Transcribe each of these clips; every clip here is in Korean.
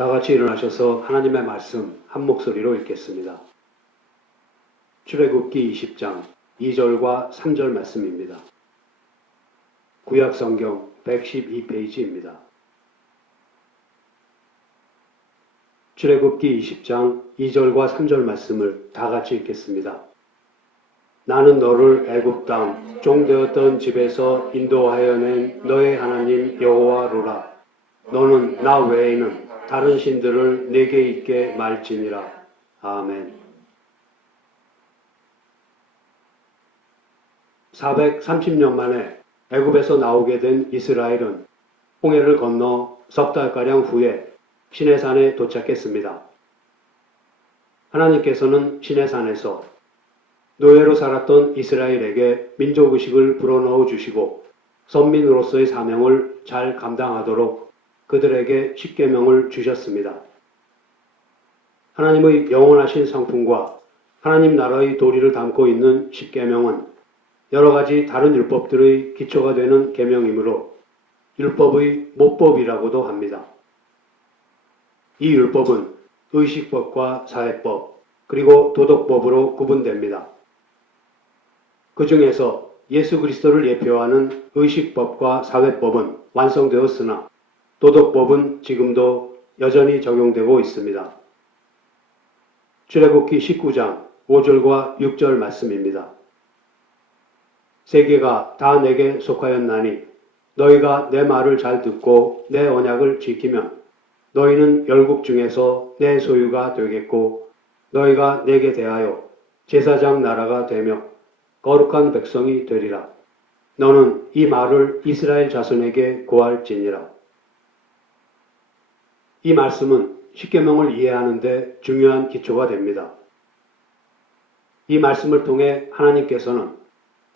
다 같이 일어나셔서 하나님의 말씀 한 목소리로 읽겠습니다. 출애굽기 20장 2절과 3절 말씀입니다. 구약 성경 112페이지입니다. 출애굽기 20장 2절과 3절 말씀을 다 같이 읽겠습니다. 나는 너를 애굽 땅 종되었던 집에서 인도하여 낸 너의 하나님 여호와로라. 너는 나 외에는 다른 신들을 내게 있게 말지니라. 아멘. 430년 만에 애굽에서 나오게 된 이스라엘은 홍해를 건너 석 달가량 후에 시내산에 도착했습니다. 하나님께서는 시내산에서 노예로 살았던 이스라엘에게 민족의식을 불어넣어 주시고 선민으로서의 사명을 잘 감당하도록 그들에게 십계명을 주셨습니다. 하나님의 영원하신 성품과 하나님 나라의 도리를 담고 있는 십계명은 여러 가지 다른 율법들의 기초가 되는 계명이므로 율법의 모법이라고도 합니다. 이 율법은 의식법과 사회법 그리고 도덕법으로 구분됩니다. 그 중에서 예수 그리스도를 예표하는 의식법과 사회법은 완성되었으나 도덕법은 지금도 여전히 적용되고 있습니다. 출애굽기 19장 5절과 6절 말씀입니다. 세계가 다 내게 속하였나니 너희가 내 말을 잘 듣고 내 언약을 지키면 너희는 열국 중에서 내 소유가 되겠고 너희가 내게 대하여 제사장 나라가 되며 거룩한 백성이 되리라. 너는 이 말을 이스라엘 자손에게 고할지니라. 이 말씀은 십계명을 이해하는 데 중요한 기초가 됩니다. 이 말씀을 통해 하나님께서는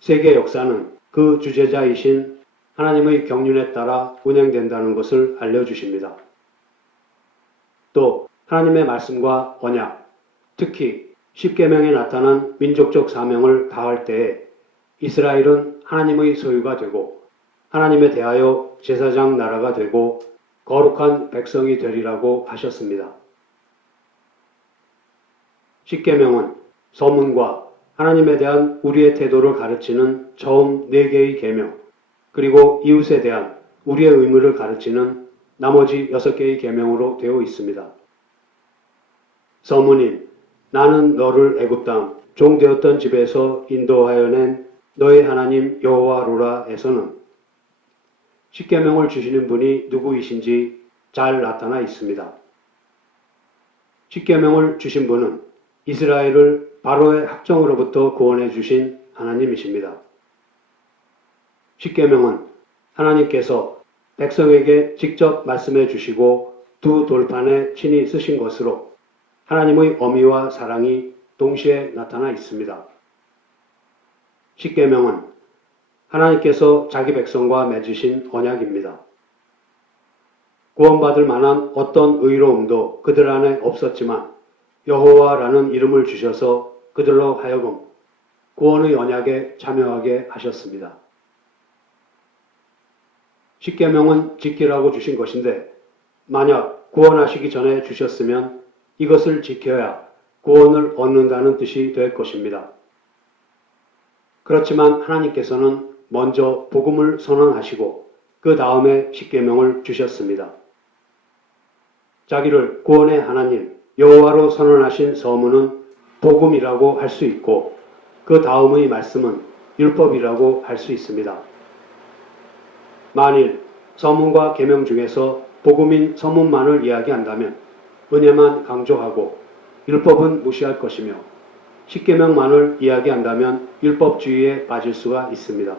세계 역사는 그 주재자이신 하나님의 경륜에 따라 운행된다는 것을 알려주십니다. 또 하나님의 말씀과 언약, 특히 십계명에 나타난 민족적 사명을 다할 때에 이스라엘은 하나님의 소유가 되고 하나님에 대하여 제사장 나라가 되고 거룩한 백성이 되리라고 하셨습니다. 십계명은 서문과 하나님에 대한 우리의 태도를 가르치는 처음 4개의 계명, 그리고 이웃에 대한 우리의 의무를 가르치는 나머지 6개의 계명으로 되어 있습니다. 서문인 나는 너를 애굽 땅 종되었던 집에서 인도하여 낸 너의 하나님 여호와로라에서는 십계명을 주시는 분이 누구이신지 잘 나타나 있습니다. 십계명을 주신 분은 이스라엘을 바로의 학정으로부터 구원해 주신 하나님이십니다. 십계명은 하나님께서 백성에게 직접 말씀해 주시고 두 돌판에 친히 쓰신 것으로 하나님의 어미와 사랑이 동시에 나타나 있습니다. 십계명은 하나님께서 자기 백성과 맺으신 언약입니다. 구원받을 만한 어떤 의로움도 그들 안에 없었지만 여호와라는 이름을 주셔서 그들로 하여금 구원의 언약에 참여하게 하셨습니다. 십계명은 지키라고 주신 것인데 만약 구원하시기 전에 주셨으면 이것을 지켜야 구원을 얻는다는 뜻이 될 것입니다. 그렇지만 하나님께서는 먼저 복음을 선언하시고 그 다음에 십계명을 주셨습니다. 자기를 구원의 하나님 여호와로 선언하신 서문은 복음이라고 할 수 있고 그 다음의 말씀은 율법이라고 할 수 있습니다. 만일 서문과 계명 중에서 복음인 서문만을 이야기한다면 은혜만 강조하고 율법은 무시할 것이며 십계명만을 이야기한다면 율법주의에 빠질 수가 있습니다.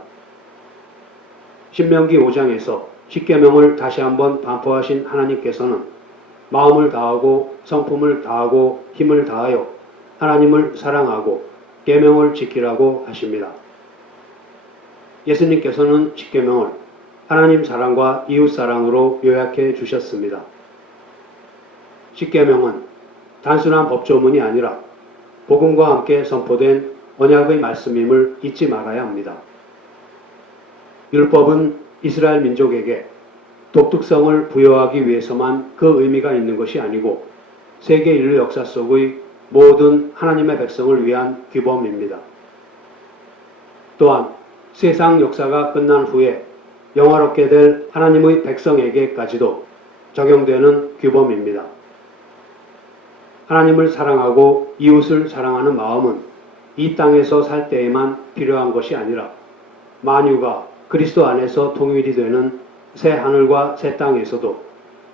신명기 5장에서 십계명을 다시 한번 반포하신 하나님께서는 마음을 다하고 성품을 다하고 힘을 다하여 하나님을 사랑하고 계명을 지키라고 하십니다. 예수님께서는 십계명을 하나님 사랑과 이웃 사랑으로 요약해 주셨습니다. 십계명은 단순한 법조문이 아니라 복음과 함께 선포된 언약의 말씀임을 잊지 말아야 합니다. 율법은 이스라엘 민족에게 독특성을 부여하기 위해서만 그 의미가 있는 것이 아니고 세계 인류 역사 속의 모든 하나님의 백성을 위한 규범입니다. 또한 세상 역사가 끝난 후에 영화롭게 될 하나님의 백성에게까지도 적용되는 규범입니다. 하나님을 사랑하고 이웃을 사랑하는 마음은 이 땅에서 살 때에만 필요한 것이 아니라 만유가 그리스도 안에서 통일이 되는 새 하늘과 새 땅에서도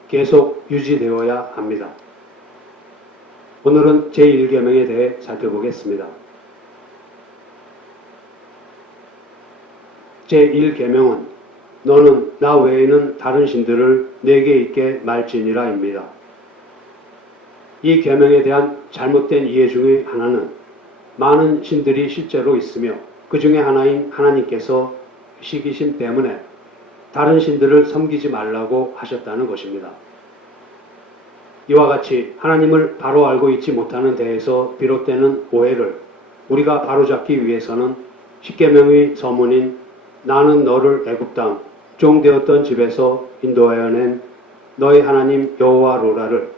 계속 유지되어야 합니다. 오늘은 제1계명에 대해 살펴보겠습니다. 제1계명은 너는 나 외에는 다른 신들을 내게 있게 말지니라입니다. 이 계명에 대한 잘못된 이해 중의 하나는 많은 신들이 실제로 있으며 그 중에 하나인 하나님께서 시기심 때문에 다른 신들을 섬기지 말라고 하셨다는 것입니다. 이와 같이 하나님을 바로 알고 있지 못하는 데에서 비롯되는 오해를 우리가 바로잡기 위해서는 십계명의 서문인 나는 너를 애굽 땅 종되었던 집에서 인도하여 낸 너희 하나님 여호와로라를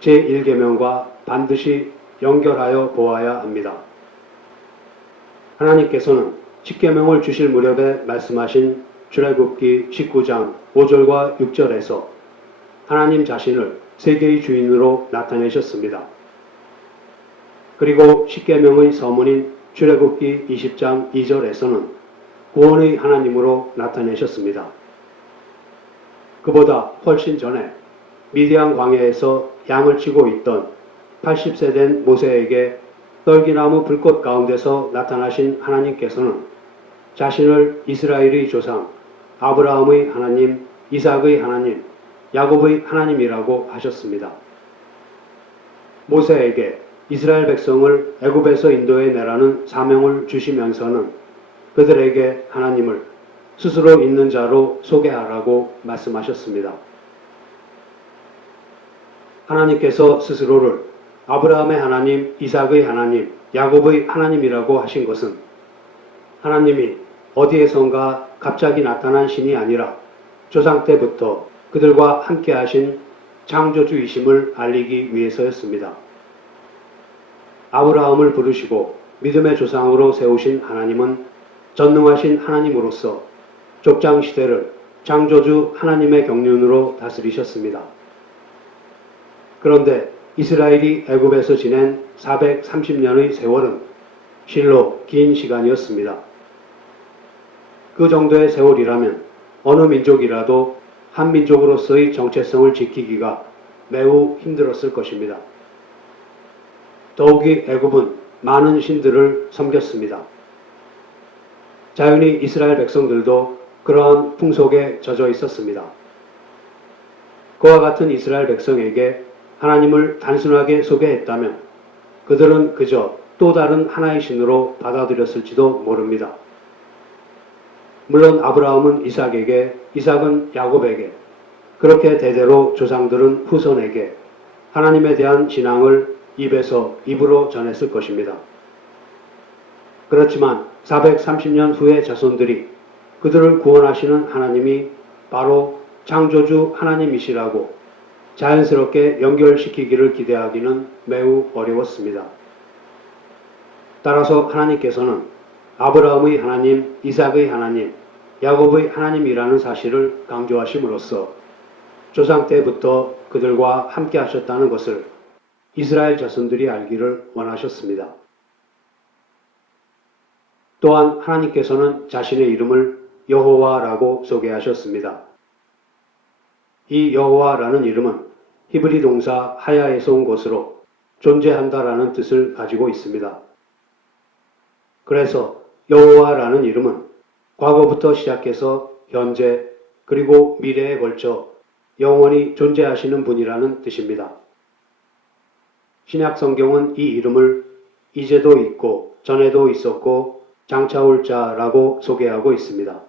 제1계명과 반드시 연결하여 보아야 합니다. 하나님께서는 십계명을 주실 무렵에 말씀하신 출애굽기 19장 5절과 6절에서 하나님 자신을 세계의 주인으로 나타내셨습니다. 그리고 십계명의 서문인 출애굽기 20장 2절에서는 구원의 하나님으로 나타내셨습니다. 그보다 훨씬 전에 미디안 광야에서 양을 치고 있던 80세 된 모세에게 떨기나무 불꽃 가운데서 나타나신 하나님께서는 자신을 이스라엘의 조상 아브라함의 하나님, 이삭의 하나님, 야곱의 하나님이라고 하셨습니다. 모세에게 이스라엘 백성을 애굽에서 인도해 내라는 사명을 주시면서는 그들에게 하나님을 스스로 있는 자로 소개하라고 말씀하셨습니다. 하나님께서 스스로를 아브라함의 하나님, 이삭의 하나님, 야곱의 하나님이라고 하신 것은 하나님이 어디에선가 갑자기 나타난 신이 아니라 조상 때부터 그들과 함께 하신 창조주이심을 알리기 위해서였습니다. 아브라함을 부르시고 믿음의 조상으로 세우신 하나님은 전능하신 하나님으로서 족장 시대를 창조주 하나님의 경륜으로 다스리셨습니다. 그런데 이스라엘이 애굽에서 지낸 430년의 세월은 실로 긴 시간이었습니다. 그 정도의 세월이라면 어느 민족이라도 한 민족으로서의 정체성을 지키기가 매우 힘들었을 것입니다. 더욱이 애굽은 많은 신들을 섬겼습니다. 자연히 이스라엘 백성들도 그러한 풍속에 젖어 있었습니다. 그와 같은 이스라엘 백성에게 하나님을 단순하게 소개했다면 그들은 그저 또 다른 하나의 신으로 받아들였을지도 모릅니다. 물론 아브라함은 이삭에게, 이삭은 야곱에게, 그렇게 대대로 조상들은 후손에게 하나님에 대한 신앙을 입에서 입으로 전했을 것입니다. 그렇지만 430년 후의 자손들이 그들을 구원하시는 하나님이 바로 창조주 하나님이시라고 자연스럽게 연결시키기를 기대하기는 매우 어려웠습니다. 따라서 하나님께서는 아브라함의 하나님, 이삭의 하나님, 야곱의 하나님이라는 사실을 강조하심으로써 조상 때부터 그들과 함께 하셨다는 것을 이스라엘 자손들이 알기를 원하셨습니다. 또한 하나님께서는 자신의 이름을 여호와라고 소개하셨습니다. 이 여호와라는 이름은 히브리 동사 하야에서 온 것으로 존재한다라는 뜻을 가지고 있습니다. 그래서 여호와라는 이름은 과거부터 시작해서 현재 그리고 미래에 걸쳐 영원히 존재하시는 분이라는 뜻입니다. 신약 성경은 이 이름을 이제도 있고 전에도 있었고 장차 올 자라고 소개하고 있습니다.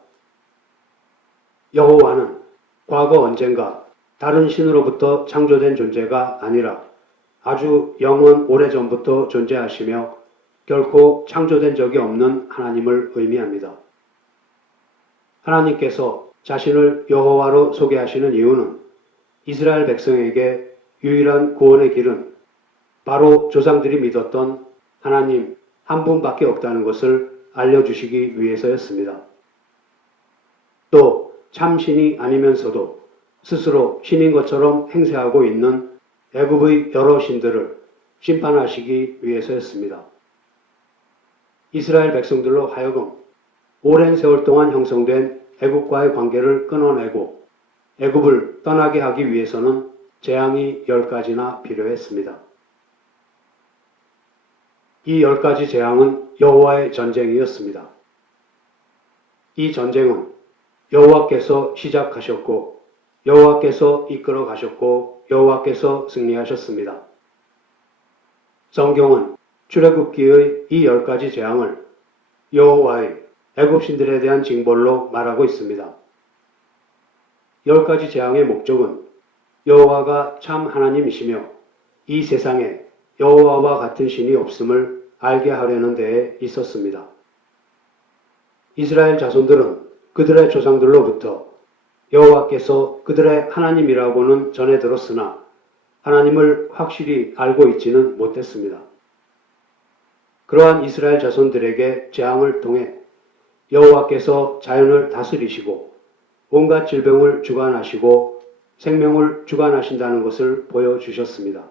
여호와는 과거 언젠가 다른 신으로부터 창조된 존재가 아니라 아주 영원 오래전부터 존재하시며 결코 창조된 적이 없는 하나님을 의미합니다. 하나님께서 자신을 여호와로 소개하시는 이유는 이스라엘 백성에게 유일한 구원의 길은 바로 조상들이 믿었던 하나님 한 분밖에 없다는 것을 알려주시기 위해서였습니다. 또 참신이 아니면서도 스스로 신인 것처럼 행세하고 있는 애굽의 여러 신들을 심판하시기 위해서였습니다. 이스라엘 백성들로 하여금 오랜 세월 동안 형성된 애굽과의 관계를 끊어내고 애굽을 떠나게 하기 위해서는 재앙이 10가지나 필요했습니다. 이 10가지 재앙은 여호와의 전쟁이었습니다. 이 전쟁은 여호와께서 시작하셨고 여호와께서 이끌어 가셨고 여호와께서 승리하셨습니다. 성경은 출애굽기의 이 10가지 재앙을 여호와의 애굽신들에 대한 징벌로 말하고 있습니다. 10가지 재앙의 목적은 여호와가 참 하나님이시며 이 세상에 여호와와 같은 신이 없음을 알게 하려는 데에 있었습니다. 이스라엘 자손들은 그들의 조상들로부터 여호와께서 그들의 하나님이라고는 전해 들었으나 하나님을 확실히 알고 있지는 못했습니다. 그러한 이스라엘 자손들에게 재앙을 통해 여호와께서 자연을 다스리시고 온갖 질병을 주관하시고 생명을 주관하신다는 것을 보여주셨습니다.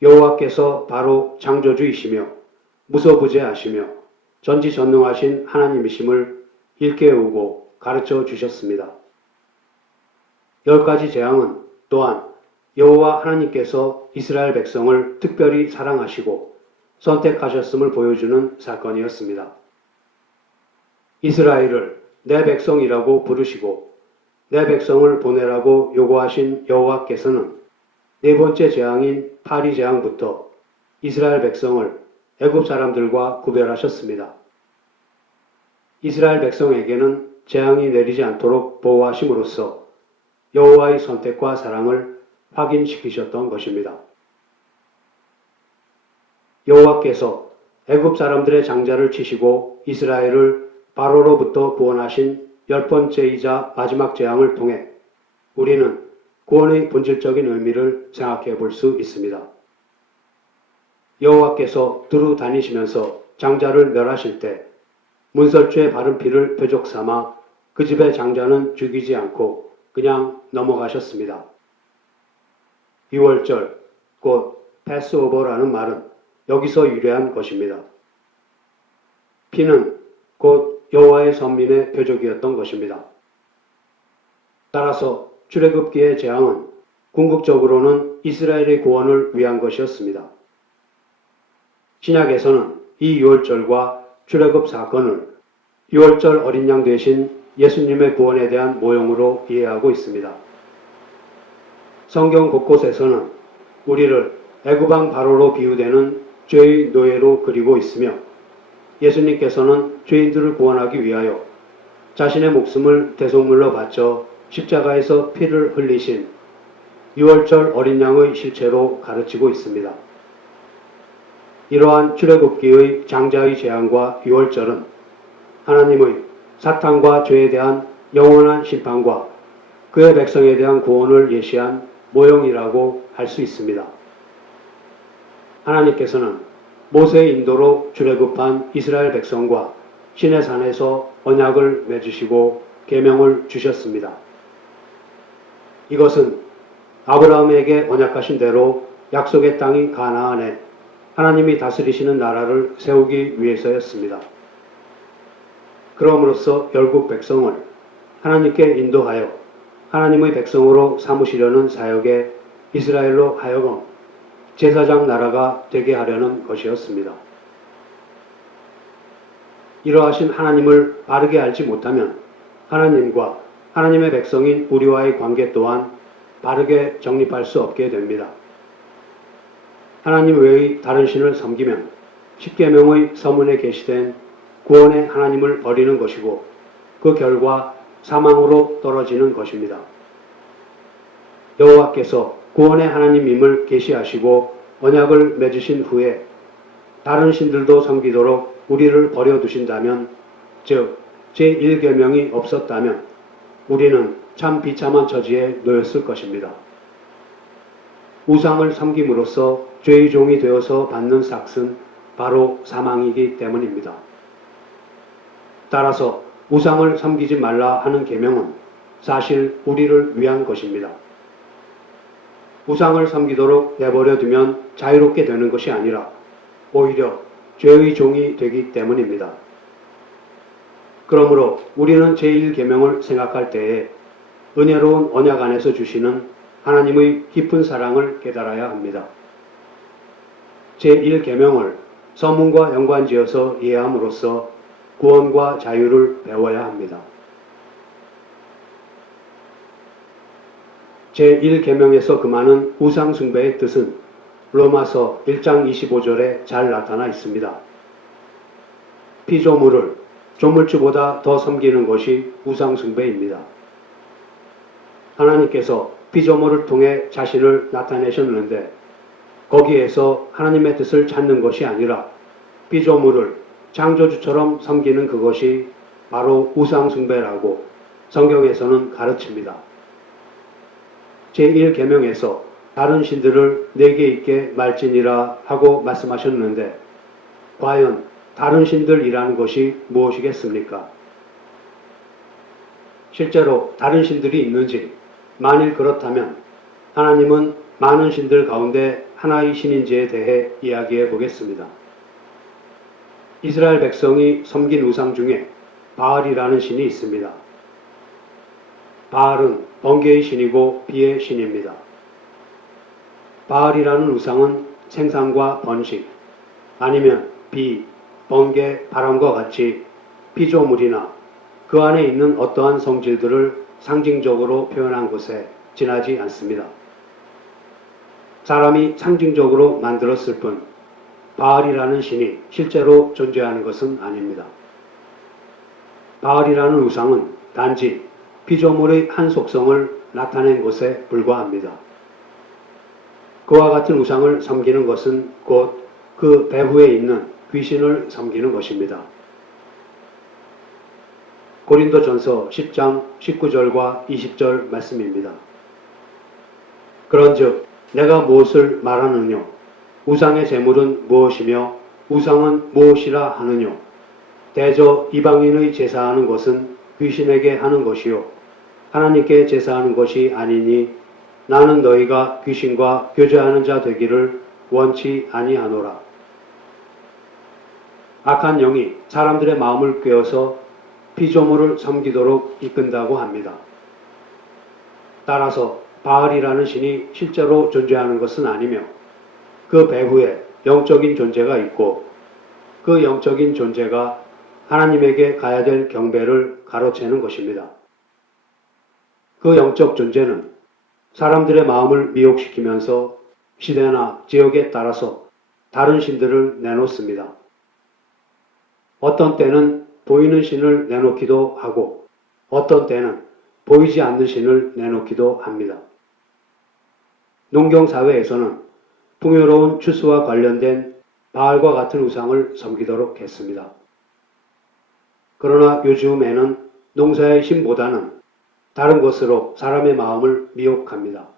여호와께서 바로 창조주이시며 무소부재하시며 전지전능하신 하나님이심을 일깨우고 가르쳐 주셨습니다. 10가지 재앙은 또한 여호와 하나님께서 이스라엘 백성을 특별히 사랑하시고 선택하셨음을 보여주는 사건이었습니다. 이스라엘을 내 백성이라고 부르시고 내 백성을 보내라고 요구하신 여호와께서는 네 번째 재앙인 파리 재앙부터 이스라엘 백성을 애굽 사람들과 구별하셨습니다. 이스라엘 백성에게는 재앙이 내리지 않도록 보호하심으로써 여호와의 선택과 사랑을 확인시키셨던 것입니다. 여호와께서 애굽 사람들의 장자를 치시고 이스라엘을 바로로부터 구원하신 10번째이자 마지막 재앙을 통해 우리는 구원의 본질적인 의미를 생각해 볼 수 있습니다. 여호와께서 두루 다니시면서 장자를 멸하실 때 문설주에 바른 피를 표적 삼아 그 집의 장자는 죽이지 않고 그냥 넘어가셨습니다. 유월절, 곧 패스오버라는 말은 여기서 유래한 것입니다. 피는 곧 여호와의 선민의 표적이었던 것입니다. 따라서 출애굽기의 재앙은 궁극적으로는 이스라엘의 구원을 위한 것이었습니다. 신약에서는 이 유월절과 출애굽 사건을 유월절 어린 양 대신 예수님의 구원에 대한 모형으로 이해하고 있습니다. 성경 곳곳에서는 우리를 애굽왕 바로로 비유되는 죄의 노예로 그리고 있으며 예수님께서는 죄인들을 구원하기 위하여 자신의 목숨을 대속물로 바쳐 십자가에서 피를 흘리신 유월절 어린 양의 실체로 가르치고 있습니다. 이러한 출애굽기의 장자의 재앙과 유월절은 하나님의 사탄과 죄에 대한 영원한 심판과 그의 백성에 대한 구원을 예시한 모형이라고 할 수 있습니다. 하나님께서는 모세의 인도로 출애굽한 이스라엘 백성과 시내 산에서 언약을 맺으시고 계명을 주셨습니다. 이것은 아브라함에게 언약하신 대로 약속의 땅인 가나안에 하나님이 다스리시는 나라를 세우기 위해서였습니다. 그럼으로써 열국 백성을 하나님께 인도하여 하나님의 백성으로 삼으시려는 사역에 이스라엘로 하여금 제사장 나라가 되게 하려는 것이었습니다. 이러하신 하나님을 바르게 알지 못하면 하나님과 하나님의 백성인 우리와의 관계 또한 바르게 정립할 수 없게 됩니다. 하나님 외의 다른 신을 섬기면 십계명의 서문에 게시된 구원의 하나님을 버리는 것이고 그 결과 사망으로 떨어지는 것입니다. 여호와께서 구원의 하나님임을 계시하시고 언약을 맺으신 후에 다른 신들도 섬기도록 우리를 버려두신다면 즉 제1계명이 없었다면 우리는 참 비참한 처지에 놓였을 것입니다. 우상을 섬김으로써 죄의 종이 되어서 받는 삭은 바로 사망이기 때문입니다. 따라서 우상을 섬기지 말라 하는 계명은 사실 우리를 위한 것입니다. 우상을 섬기도록 내버려 두면 자유롭게 되는 것이 아니라 오히려 죄의 종이 되기 때문입니다. 그러므로 우리는 제1계명을 생각할 때에 은혜로운 언약 안에서 주시는 하나님의 깊은 사랑을 깨달아야 합니다. 제1계명을 서문과 연관지어서 이해함으로써 구원과 자유를 배워야 합니다. 제1계명에서 금하는 우상숭배의 뜻은 로마서 1장 25절에 잘 나타나 있습니다. 피조물을 조물주보다 더 섬기는 것이 우상숭배입니다. 하나님께서 피조물을 통해 자신을 나타내셨는데 거기에서 하나님의 뜻을 찾는 것이 아니라 피조물을 창조주처럼 섬기는 그것이 바로 우상숭배라고 성경에서는 가르칩니다. 제1계명에서 다른 신들을 내게 있게 말지니라 하고 말씀하셨는데 과연 다른 신들이라는 것이 무엇이겠습니까? 실제로 다른 신들이 있는지, 만일 그렇다면 하나님은 많은 신들 가운데 하나의 신인지에 대해 이야기해 보겠습니다. 이스라엘 백성이 섬긴 우상 중에 바알이라는 신이 있습니다. 바알은 번개의 신이고 비의 신입니다. 바알이라는 우상은 생산과 번식, 아니면 비, 번개, 바람과 같이 피조물이나 그 안에 있는 어떠한 성질들을 상징적으로 표현한 것에 지나지 않습니다. 사람이 상징적으로 만들었을 뿐 바알이라는 신이 실제로 존재하는 것은 아닙니다. 바알이라는 우상은 단지 피조물의 한 속성을 나타낸 것에 불과합니다. 그와 같은 우상을 섬기는 것은 곧 그 배후에 있는 귀신을 섬기는 것입니다. 고린도전서 10장 19절과 20절 말씀입니다. 그런즉 내가 무엇을 말하느뇨? 우상의 제물은 무엇이며 우상은 무엇이라 하느뇨? 대저 이방인의 제사하는 것은 귀신에게 하는 것이요 하나님께 제사하는 것이 아니니 나는 너희가 귀신과 교제하는 자 되기를 원치 아니하노라. 악한 영이 사람들의 마음을 꿰어서 피조물을 섬기도록 이끈다고 합니다. 따라서 바알이라는 신이 실제로 존재하는 것은 아니며 그 배후에 영적인 존재가 있고 그 영적인 존재가 하나님에게 가야 될 경배를 가로채는 것입니다. 그 영적 존재는 사람들의 마음을 미혹시키면서 시대나 지역에 따라서 다른 신들을 내놓습니다. 어떤 때는 보이는 신을 내놓기도 하고 어떤 때는 보이지 않는 신을 내놓기도 합니다. 농경사회에서는 풍요로운 추수와 관련된 바알과 같은 우상을 섬기도록 했습니다. 그러나 요즘에는 농사의 신보다는 다른 것으로 사람의 마음을 미혹합니다.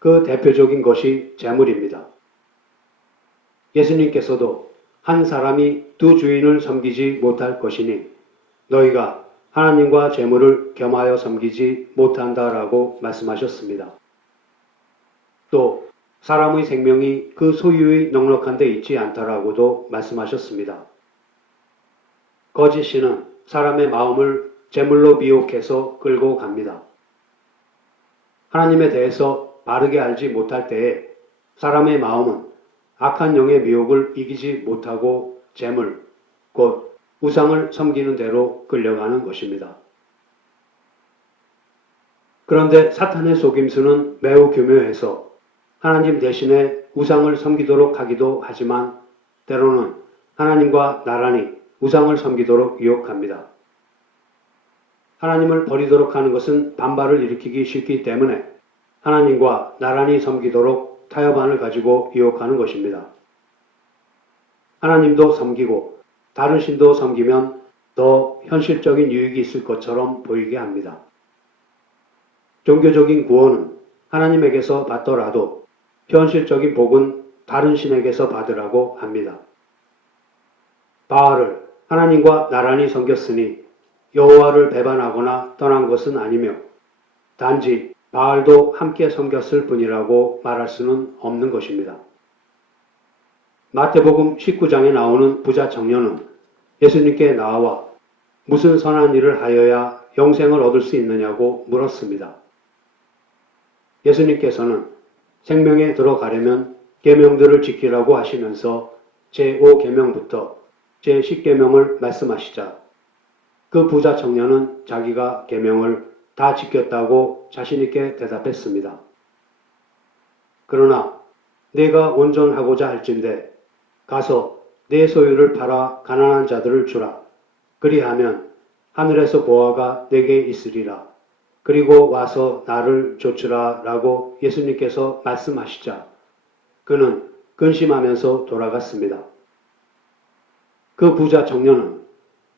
그 대표적인 것이 재물입니다. 예수님께서도 한 사람이 두 주인을 섬기지 못할 것이니 너희가 하나님과 재물을 겸하여 섬기지 못한다라고 말씀하셨습니다. 또 사람의 생명이 그 소유의 넉넉한 데 있지 않다라고도 말씀하셨습니다. 거짓 신은 사람의 마음을 재물로 미혹해서 끌고 갑니다. 하나님에 대해서 바르게 알지 못할 때에 사람의 마음은 악한 영의 미혹을 이기지 못하고 재물, 곧 우상을 섬기는 대로 끌려가는 것입니다. 그런데 사탄의 속임수는 매우 교묘해서 하나님 대신에 우상을 섬기도록 하기도 하지만 때로는 하나님과 나란히 우상을 섬기도록 유혹합니다. 하나님을 버리도록 하는 것은 반발을 일으키기 쉽기 때문에 하나님과 나란히 섬기도록 타협안을 가지고 유혹하는 것입니다. 하나님도 섬기고 다른 신도 섬기면 더 현실적인 유익이 있을 것처럼 보이게 합니다. 종교적인 구원은 하나님에게서 받더라도 현실적인 복은 다른 신에게서 받으라고 합니다. 바알을 하나님과 나란히 섬겼으니 여호와를 배반하거나 떠난 것은 아니며 단지 바알도 함께 섬겼을 뿐이라고 말할 수는 없는 것입니다. 마태복음 19장에 나오는 부자 청년은 예수님께 나와 무슨 선한 일을 하여야 영생을 얻을 수 있느냐고 물었습니다. 예수님께서는 생명에 들어가려면 계명들을 지키라고 하시면서 제5계명부터 제10계명을 말씀하시자 그 부자 청년은 자기가 계명을 다 지켰다고 자신있게 대답했습니다. 그러나 내가 온전하고자 할진대 가서 내 소유를 팔아 가난한 자들을 주라. 그리하면 하늘에서 보화가 내게 있으리라. 그리고 와서 나를 좇으라 라고 예수님께서 말씀하시자 그는 근심하면서 돌아갔습니다. 그 부자 청년은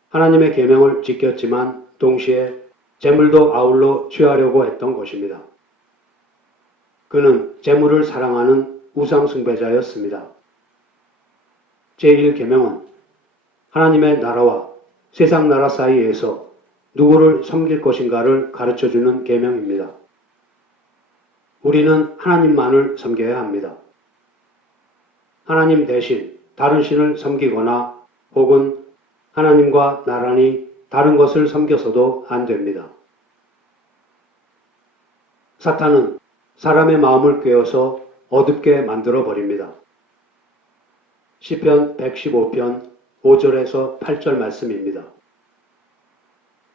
하나님의 계명을 지켰지만 동시에 재물도 아울러 취하려고 했던 것입니다. 그는 재물을 사랑하는 우상 숭배자였습니다. 제1계명은 하나님의 나라와 세상 나라 사이에서 누구를 섬길 것인가를 가르쳐주는 계명입니다. 우리는 하나님만을 섬겨야 합니다. 하나님 대신 다른 신을 섬기거나 혹은 하나님과 나란히 다른 것을 섬겨서도 안 됩니다. 사탄은 사람의 마음을 꿰어서 어둡게 만들어 버립니다. 시편 115편 5절에서 8절 말씀입니다.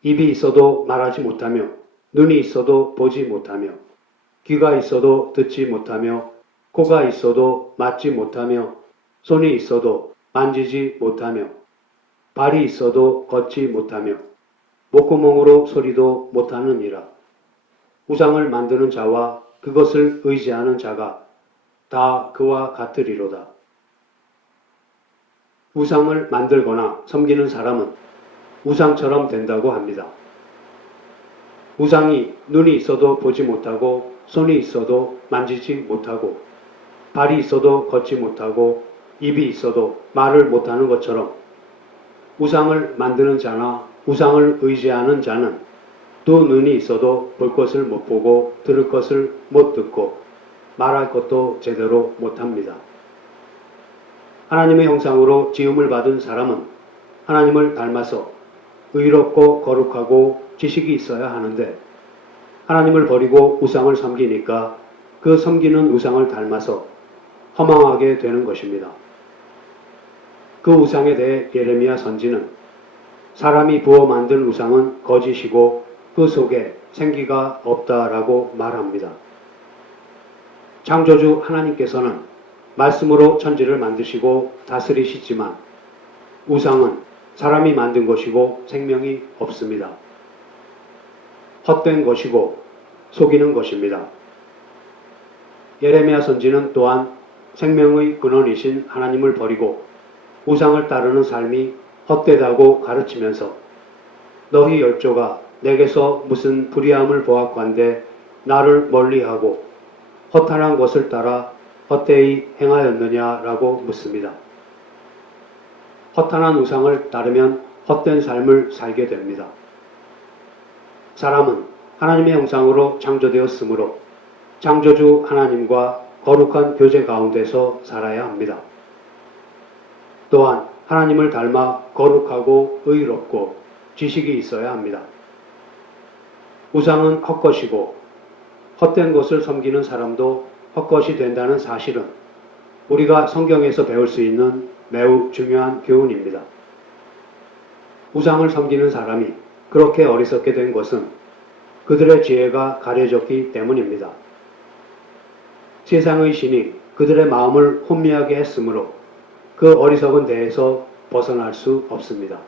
입이 있어도 말하지 못하며 눈이 있어도 보지 못하며 귀가 있어도 듣지 못하며 코가 있어도 맞지 못하며 손이 있어도 만지지 못하며 발이 있어도 걷지 못하며 목구멍으로 소리도 못하느니라. 우상을 만드는 자와 그것을 의지하는 자가 다 그와 같으리로다. 우상을 만들거나 섬기는 사람은 우상처럼 된다고 합니다. 우상이 눈이 있어도 보지 못하고 손이 있어도 만지지 못하고 발이 있어도 걷지 못하고 입이 있어도 말을 못하는 것처럼 우상을 만드는 자나 우상을 의지하는 자는 두 눈이 있어도 볼 것을 못 보고 들을 것을 못 듣고 말할 것도 제대로 못합니다. 하나님의 형상으로 지음을 받은 사람은 하나님을 닮아서 의롭고 거룩하고 지식이 있어야 하는데 하나님을 버리고 우상을 섬기니까 그 섬기는 우상을 닮아서 허망하게 되는 것입니다. 그 우상에 대해 예레미야 선지는 사람이 부어 만든 우상은 거짓이고 그 속에 생기가 없다라고 말합니다. 창조주 하나님께서는 말씀으로 천지를 만드시고 다스리시지만 우상은 사람이 만든 것이고 생명이 없습니다. 헛된 것이고 속이는 것입니다. 예레미야 선지는 또한 생명의 근원이신 하나님을 버리고 우상을 따르는 삶이 헛되다고 가르치면서 너희 열조가 내게서 무슨 불의함을 보았건대 나를 멀리하고 허탄한 것을 따라 헛되이 행하였느냐라고 묻습니다. 허탄한 우상을 따르면 헛된 삶을 살게 됩니다. 사람은 하나님의 형상으로 창조되었으므로 창조주 하나님과 거룩한 교제 가운데서 살아야 합니다. 또한 하나님을 닮아 거룩하고 의롭고 지식이 있어야 합니다. 우상은 헛것이고 헛된 것을 섬기는 사람도 헛것이 된다는 사실은 우리가 성경에서 배울 수 있는 매우 중요한 교훈입니다. 우상을 섬기는 사람이 그렇게 어리석게 된 것은 그들의 지혜가 가려졌기 때문입니다. 세상의 신이 그들의 마음을 혼미하게 했으므로 그 어리석은 데에서 벗어날 수 없습니다.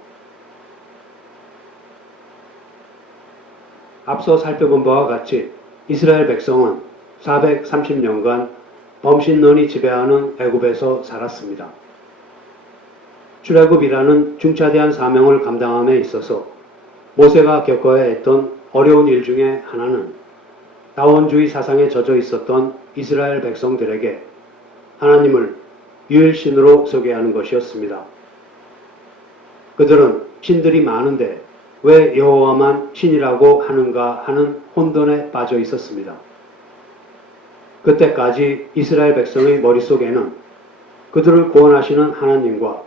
앞서 살펴본 바와 같이 이스라엘 백성은 430년간 범신론이 지배하는 애굽에서 살았습니다. 출애굽이라는 중차대한 사명을 감당함에 있어서 모세가 겪어야 했던 어려운 일 중에 하나는 다원주의 사상에 젖어 있었던 이스라엘 백성들에게 하나님을 유일신으로 소개하는 것이었습니다. 그들은 신들이 많은데 왜 여호와만 신이라고 하는가 하는 혼돈에 빠져 있었습니다. 그때까지 이스라엘 백성의 머릿속에는 그들을 구원하시는 하나님과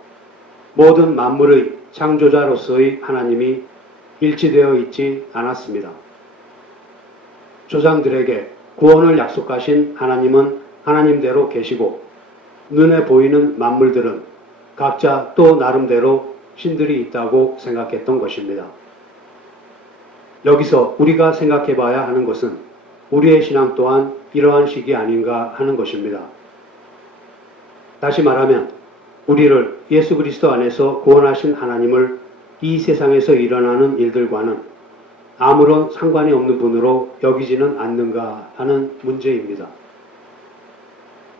모든 만물의 창조자로서의 하나님이 일치되어 있지 않았습니다. 조상들에게 구원을 약속하신 하나님은 하나님대로 계시고 눈에 보이는 만물들은 각자 또 나름대로 신들이 있다고 생각했던 것입니다. 여기서 우리가 생각해 봐야 하는 것은 우리의 신앙 또한 이러한 식이 아닌가 하는 것입니다. 다시 말하면 우리를 예수 그리스도 안에서 구원하신 하나님을 이 세상에서 일어나는 일들과는 아무런 상관이 없는 분으로 여기지는 않는가 하는 문제입니다.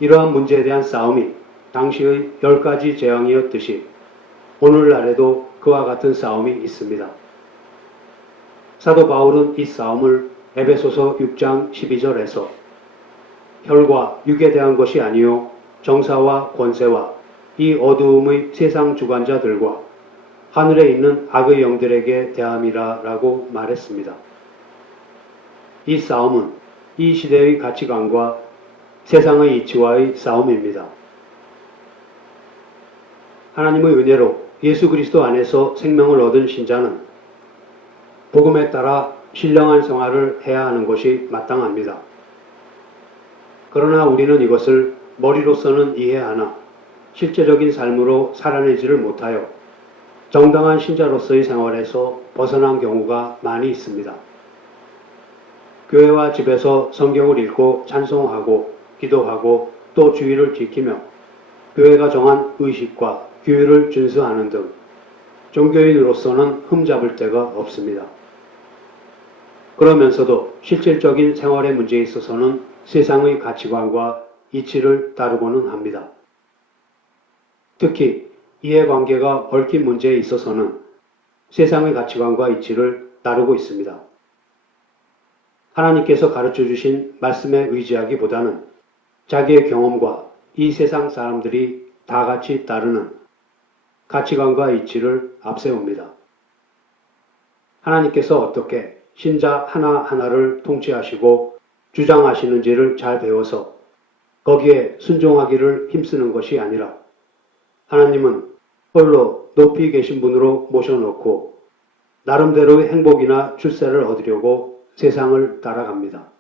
이러한 문제에 대한 싸움이 당시의 10가지 재앙이었듯이 오늘날에도 그와 같은 싸움이 있습니다. 사도 바울은 이 싸움을 에베소서 6장 12절에서 혈과 육에 대한 것이 아니요 정사와 권세와 이 어두움의 세상 주관자들과 하늘에 있는 악의 영들에게 대함이라 라고 말했습니다. 이 싸움은 이 시대의 가치관과 세상의 이치와의 싸움입니다. 하나님의 은혜로 예수 그리스도 안에서 생명을 얻은 신자는 복음에 따라 신령한 생활을 해야 하는 것이 마땅합니다. 그러나 우리는 이것을 머리로서는 이해하나 실제적인 삶으로 살아내지를 못하여 정당한 신자로서의 생활에서 벗어난 경우가 많이 있습니다. 교회와 집에서 성경을 읽고 찬송하고 기도하고 또 주의를 지키며 교회가 정한 의식과 규율을 준수하는 등 종교인으로서는 흠잡을 데가 없습니다. 그러면서도 실질적인 생활의 문제에 있어서는 세상의 가치관과 이치를 따르고는 합니다. 특히 이해관계가 얽힌 문제에 있어서는 세상의 가치관과 이치를 따르고 있습니다. 하나님께서 가르쳐 주신 말씀에 의지하기보다는 자기의 경험과 이 세상 사람들이 다 같이 따르는 가치관과 이치를 앞세웁니다. 하나님께서 어떻게 신자 하나하나를 통치하시고 주장하시는지를 잘 배워서 거기에 순종하기를 힘쓰는 것이 아니라 하나님은 홀로 높이 계신 분으로 모셔놓고 나름대로의 행복이나 출세를 얻으려고 세상을 따라갑니다.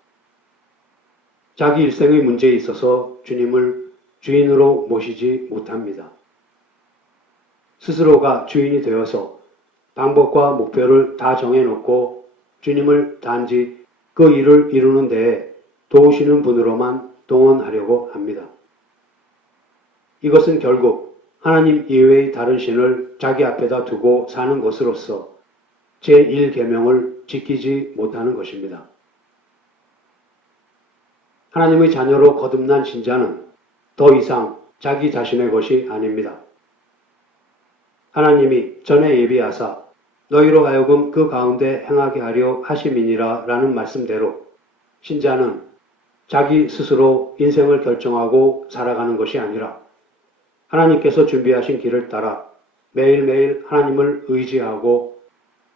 자기 일생의 문제에 있어서 주님을 주인으로 모시지 못합니다. 스스로가 주인이 되어서 방법과 목표를 다 정해놓고 주님을 단지 그 일을 이루는 데에 도우시는 분으로만 동원하려고 합니다. 이것은 결국 하나님 이외의 다른 신을 자기 앞에다 두고 사는 것으로서 제1계명을 지키지 못하는 것입니다. 하나님의 자녀로 거듭난 신자는 더 이상 자기 자신의 것이 아닙니다. 하나님이 전에 예비하사 너희로 하여금 그 가운데 행하게 하려 하심이니라 라는 말씀대로 신자는 자기 스스로 인생을 결정하고 살아가는 것이 아니라 하나님께서 준비하신 길을 따라 매일매일 하나님을 의지하고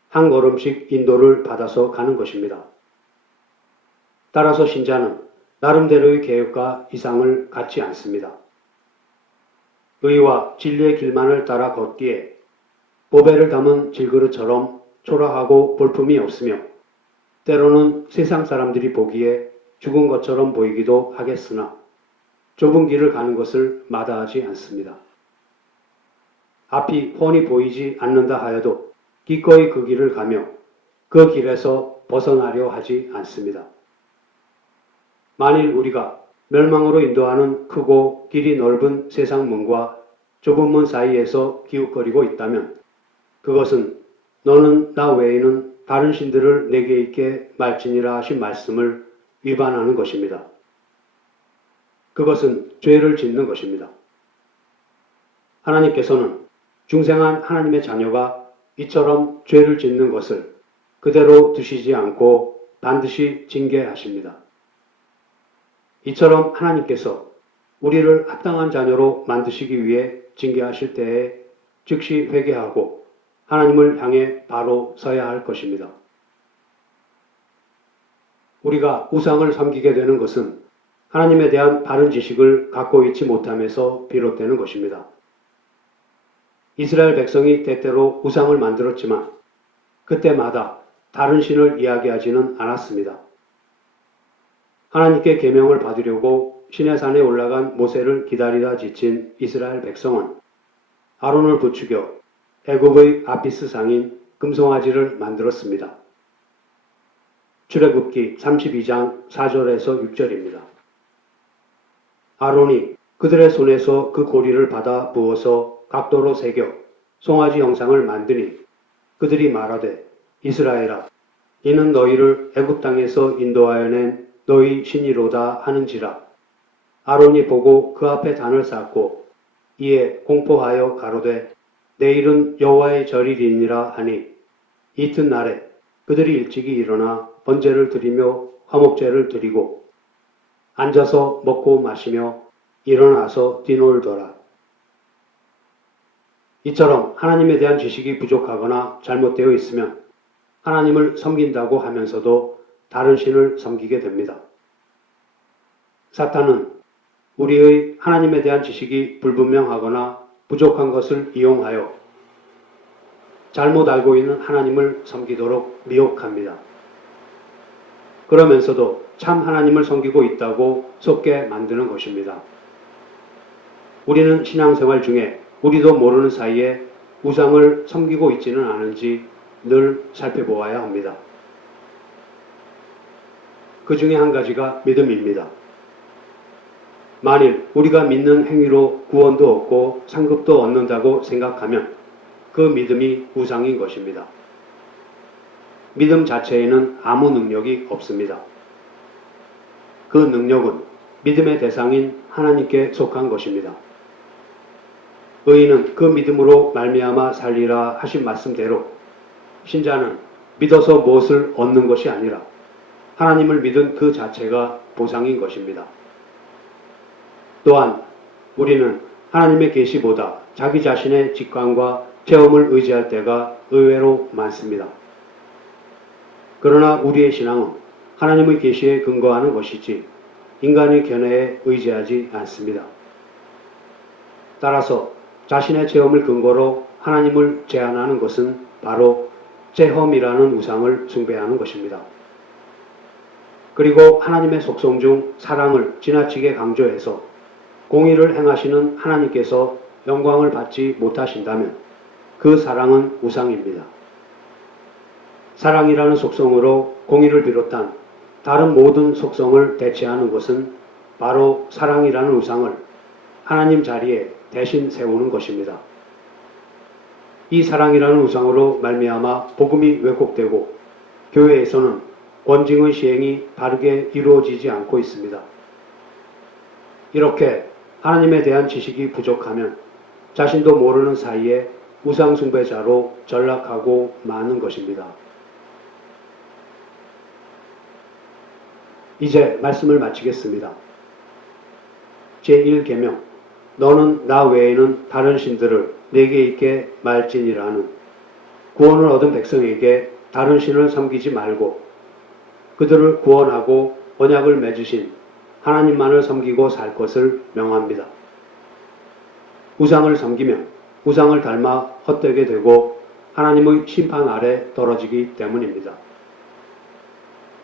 한 걸음씩 인도를 받아서 가는 것입니다. 따라서 신자는 나름대로의 계획과 이상을 갖지 않습니다. 의와 진리의 길만을 따라 걷기에 보배를 담은 질그릇처럼 초라하고 볼품이 없으며 때로는 세상 사람들이 보기에 죽은 것처럼 보이기도 하겠으나 좁은 길을 가는 것을 마다하지 않습니다. 앞이 훤히 보이지 않는다 하여도 기꺼이 그 길을 가며 그 길에서 벗어나려 하지 않습니다. 만일 우리가 멸망으로 인도하는 크고 길이 넓은 세상 문과 좁은 문 사이에서 기웃거리고 있다면 그것은 너는 나 외에는 다른 신들을 내게 있게 말지니라 하신 말씀을 위반하는 것입니다. 그것은 죄를 짓는 것입니다. 하나님께서는 중생한 하나님의 자녀가 이처럼 죄를 짓는 것을 그대로 두시지 않고 반드시 징계하십니다. 이처럼 하나님께서 우리를 합당한 자녀로 만드시기 위해 징계하실 때에 즉시 회개하고 하나님을 향해 바로 서야 할 것입니다. 우리가 우상을 섬기게 되는 것은 하나님에 대한 바른 지식을 갖고 있지 못함에서 비롯되는 것입니다. 이스라엘 백성이 때때로 우상을 만들었지만 그때마다 다른 신을 이야기하지는 않았습니다. 하나님께 계명을 받으려고 시내산에 올라간 모세를 기다리다 지친 이스라엘 백성은 아론을 부추겨 애굽의 아피스 상인 금송아지를 만들었습니다. 출애굽기 32장 4절에서 6절입니다. 아론이 그들의 손에서 그 고리를 받아 부어서 각도로 새겨 송아지 형상을 만드니 그들이 말하되 이스라엘아 이는 너희를 애굽 땅에서 인도하여 낸 너희 신이로다 하는지라. 아론이 보고 그 앞에 단을 쌓고 이에 공포하여 가로되 내일은 여호와의 절이리니라 하니 이튿날에 그들이 일찍이 일어나 번제를 드리며 화목제를 드리고 앉아서 먹고 마시며 일어나서 뛰놀더라. 이처럼 하나님에 대한 지식이 부족하거나 잘못되어 있으면 하나님을 섬긴다고 하면서도 다른 신을 섬기게 됩니다. 사탄은 우리의 하나님에 대한 지식이 불분명하거나 부족한 것을 이용하여 잘못 알고 있는 하나님을 섬기도록 미혹합니다. 그러면서도 참 하나님을 섬기고 있다고 속게 만드는 것입니다. 우리는 신앙생활 중에 우리도 모르는 사이에 우상을 섬기고 있지는 않은지 늘 살펴보아야 합니다. 그 중에 한 가지가 믿음입니다. 만일 우리가 믿는 행위로 구원도 얻고 상급도 얻는다고 생각하면 그 믿음이 우상인 것입니다. 믿음 자체에는 아무 능력이 없습니다. 그 능력은 믿음의 대상인 하나님께 속한 것입니다. 의인은 그 믿음으로 말미암아 살리라 하신 말씀대로 신자는 믿어서 무엇을 얻는 것이 아니라 하나님을 믿은 그 자체가 보상인 것입니다. 또한 우리는 하나님의 계시보다 자기 자신의 직관과 체험을 의지할 때가 의외로 많습니다. 그러나 우리의 신앙은 하나님의 계시에 근거하는 것이지 인간의 견해에 의지하지 않습니다. 따라서 자신의 체험을 근거로 하나님을 제한하는 것은 바로 체험이라는 우상을 숭배하는 것입니다. 그리고 하나님의 속성 중 사랑을 지나치게 강조해서 공의를 행하시는 하나님께서 영광을 받지 못하신다면 그 사랑은 우상입니다. 사랑이라는 속성으로 공의를 비롯한 다른 모든 속성을 대체하는 것은 바로 사랑이라는 우상을 하나님 자리에 대신 세우는 것입니다. 이 사랑이라는 우상으로 말미암아 복음이 왜곡되고 교회에서는 권징의 시행이 바르게 이루어지지 않고 있습니다. 이렇게 하나님에 대한 지식이 부족하면 자신도 모르는 사이에 우상 숭배자로 전락하고 마는 것입니다. 이제 말씀을 마치겠습니다. 제1계명 너는 나 외에는 다른 신들을 내게 있게 말지니라는 구원을 얻은 백성에게 다른 신을 섬기지 말고 그들을 구원하고 언약을 맺으신 하나님만을 섬기고 살 것을 명합니다. 우상을 섬기면 우상을 닮아 헛되게 되고 하나님의 심판 아래 떨어지기 때문입니다.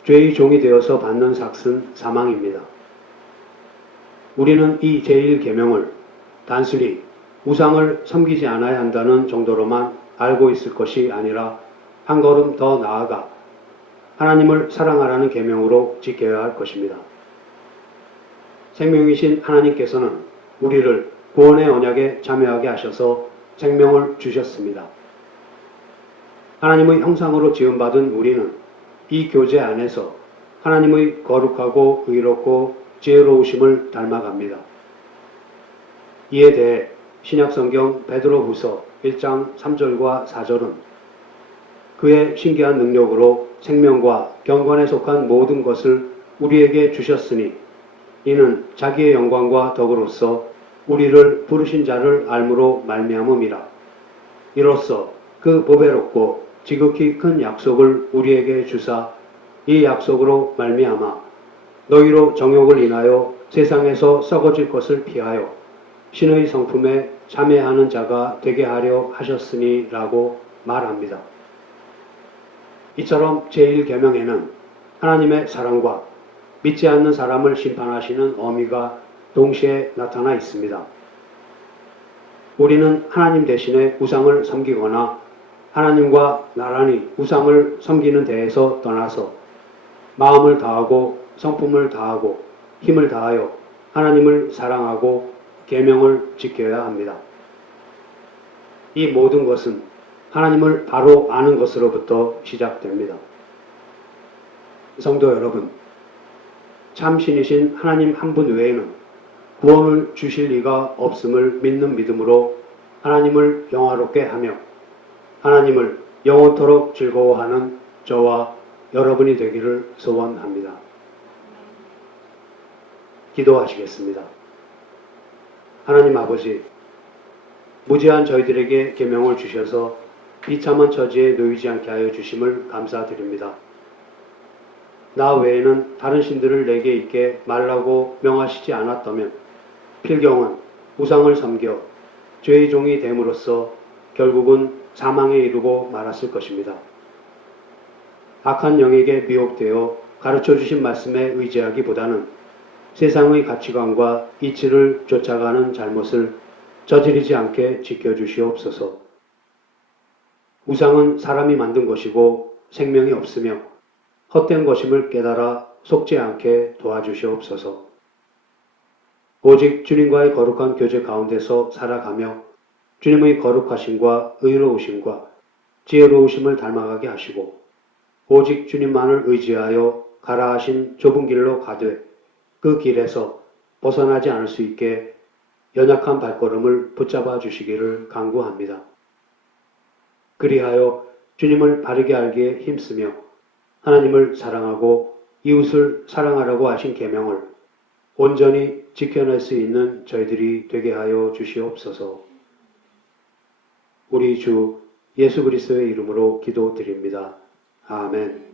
죄의 종이 되어서 받는 삭은 사망입니다. 우리는 이 제1계명을 단순히 우상을 섬기지 않아야 한다는 정도로만 알고 있을 것이 아니라 한 걸음 더 나아가 하나님을 사랑하라는 계명으로 지켜야 할 것입니다. 생명이신 하나님께서는 우리를 구원의 언약에 참여하게 하셔서 생명을 주셨습니다. 하나님의 형상으로 지음받은 우리는 이 교제 안에서 하나님의 거룩하고 의롭고 지혜로우심을 닮아갑니다. 이에 대해 신약성경 베드로후서 1장 3절과 4절은 그의 신기한 능력으로 생명과 경건에 속한 모든 것을 우리에게 주셨으니 이는 자기의 영광과 덕으로서 우리를 부르신 자를 알므로 말미암음이라. 이로써 그 보배롭고 지극히 큰 약속을 우리에게 주사 이 약속으로 말미암아 너희로 정욕을 인하여 세상에서 썩어질 것을 피하여 신의 성품에 참여하는 자가 되게 하려 하셨으니라고 말합니다. 이처럼 제1계명에는 하나님의 사랑과 믿지 않는 사람을 심판하시는 어미가 동시에 나타나 있습니다. 우리는 하나님 대신에 우상을 섬기거나 하나님과 나란히 우상을 섬기는 데에서 떠나서 마음을 다하고 성품을 다하고 힘을 다하여 하나님을 사랑하고 계명을 지켜야 합니다. 이 모든 것은 하나님을 바로 아는 것으로부터 시작됩니다. 성도 여러분, 참 신이신 하나님 한 분 외에는 구원을 주실 리가 없음을 믿는 믿음으로 하나님을 영화롭게 하며 하나님을 영원토록 즐거워하는 저와 여러분이 되기를 소원합니다. 기도하시겠습니다. 하나님 아버지, 무지한 저희들에게 계명을 주셔서 비참한 처지에 놓이지 않게 하여 주심을 감사드립니다. 나 외에는 다른 신들을 내게 있게 말라고 명하시지 않았다면 필경은 우상을 섬겨 죄의 종이 됨으로써 결국은 사망에 이르고 말았을 것입니다. 악한 영에게 미혹되어 가르쳐 주신 말씀에 의지하기보다는 세상의 가치관과 이치를 쫓아가는 잘못을 저지르지 않게 지켜주시옵소서. 우상은 사람이 만든 것이고 생명이 없으며 헛된 것임을 깨달아 속지 않게 도와주시옵소서. 오직 주님과의 거룩한 교제 가운데서 살아가며 주님의 거룩하심과 의로우심과 지혜로우심을 닮아가게 하시고 오직 주님만을 의지하여 가라 하신 좁은 길로 가되 그 길에서 벗어나지 않을 수 있게 연약한 발걸음을 붙잡아 주시기를 간구합니다. 그리하여 주님을 바르게 알기에 힘쓰며 하나님을 사랑하고 이웃을 사랑하라고 하신 계명을 온전히 지켜낼 수 있는 저희들이 되게 하여 주시옵소서. 우리 주 예수 그리스도의 이름으로 기도드립니다. 아멘.